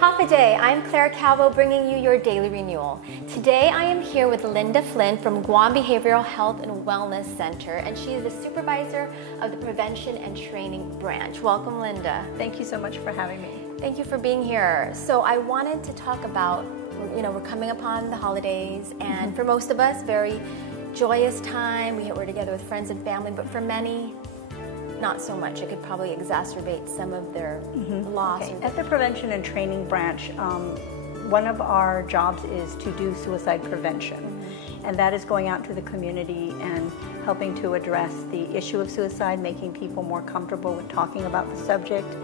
Hafa Day, I'm Claire Calvo bringing you your Daily Renewal. Today I am here with LindaFlynn from Guam Behavioral Health and Wellness Center, and she is the supervisor of the Prevention and Training Branch. Welcome, Linda. Thank you so much for having me. Thank you for being here. So I wanted to talk about, we're coming upon the holidays, and for most of us, very joyous time. We're together with friends and family, but for many, not so much. It could probably exacerbate some of their loss. Okay. At the Prevention and Training Branch, one of our jobs is to do suicide prevention. And that is going out to the community and helping to address the issue of suicide, making people more comfortable with talking about the subject,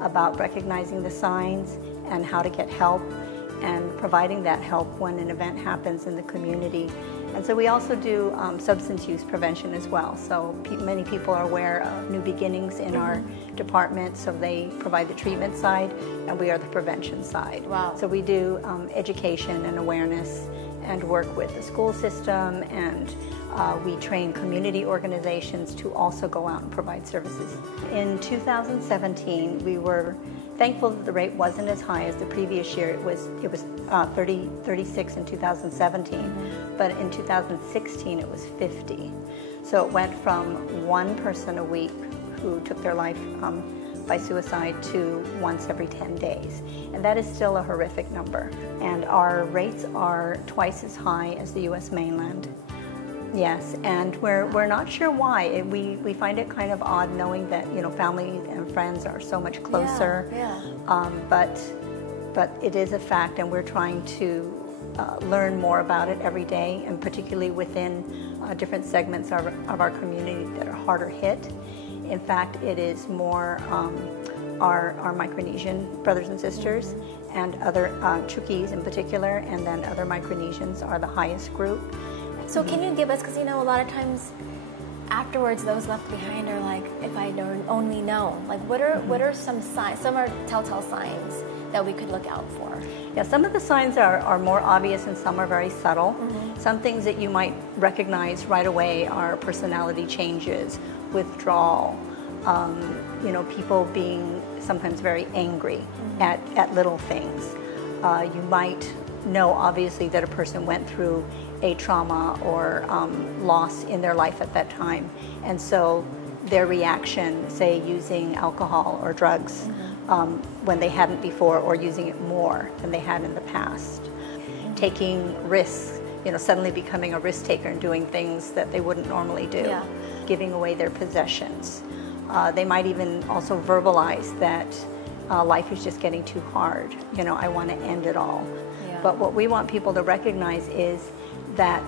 about recognizing the signs and how to get help, and providing that help when an event happens in the community. And so we also do substance use prevention as well. So many people are aware of New Beginnings in our department, so they provide the treatment side and we are the prevention side. Wow. So we do education and awareness and work with the school system, and we train community organizations to also go out and provide services. In 2017, we were thankful that the rate wasn't as high as the previous year. It was 36 in 2017, but in 2016 it was 50. So it went from one person a week who took their life by suicide to once every 10 days. And that is still a horrific number. And our rates are twice as high as the US mainland. Yes, and we're not sure why. We find it kind of odd knowing that family and friends are so much closer. But it is a fact, and we're trying to learn more about it every day, and particularly within different segments of our community that are harder hit. In fact, it is more our Micronesian brothers and sisters and other Chukis in particular, and then other Micronesians are the highest group. So can you give us, because a lot of times afterwards those left behind are like, if I'd only known, like what are some signs, some are telltale signs that we could look out for? Yeah, some of the signs are more obvious and some are very subtle. Some things that you might recognize right away are personality changes, withdrawal, people being sometimes very angry at little things. You might know obviously that a person went through a trauma or loss in their life at that time, and so their reaction, say using alcohol or drugs when they hadn't before, or using it more than they had in the past, taking risks, suddenly becoming a risk taker and doing things that they wouldn't normally do, giving away their possessions. They might even also verbalize that life is just getting too hard, I want to end it all. But what we want people to recognize is that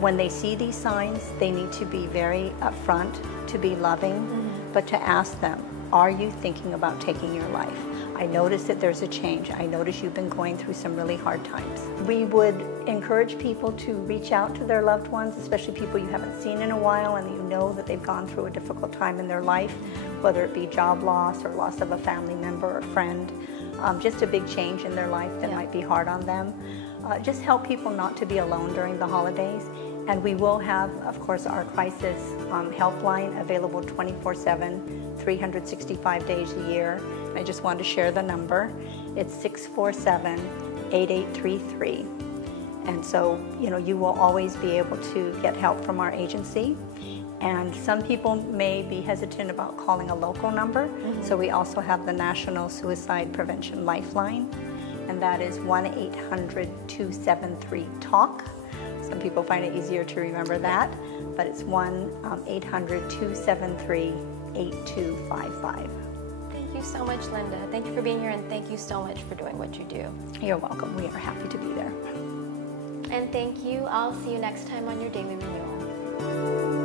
when they see these signs, they need to be very upfront, to be loving, but to ask them, are you thinking about taking your life? I notice that there's a change. I notice you've been going through some really hard times. We would encourage people to reach out to their loved ones, especially people you haven't seen in a while and you know that they've gone through a difficult time in their life, whether it be job loss or loss of a family member or friend, just a big change in their life that might be hard on them. Just help people not to be alone during the holidays. And we will have, of course, our crisis helpline available 24/7, 365 days a year. And I just wanted to share the number. It's 647-8833. And so, you will always be able to get help from our agency. And some people may be hesitant about calling a local number. So we also have the National Suicide Prevention Lifeline, and that is 1-800-273-TALK. Some people find it easier to remember that, but it's 1-800-273-8255. Thank you so much, Linda. Thank you for being here, and thank you so much for doing what you do. You're welcome. We are happy to be there. And thank you. I'll see you next time on your Daily Renewal.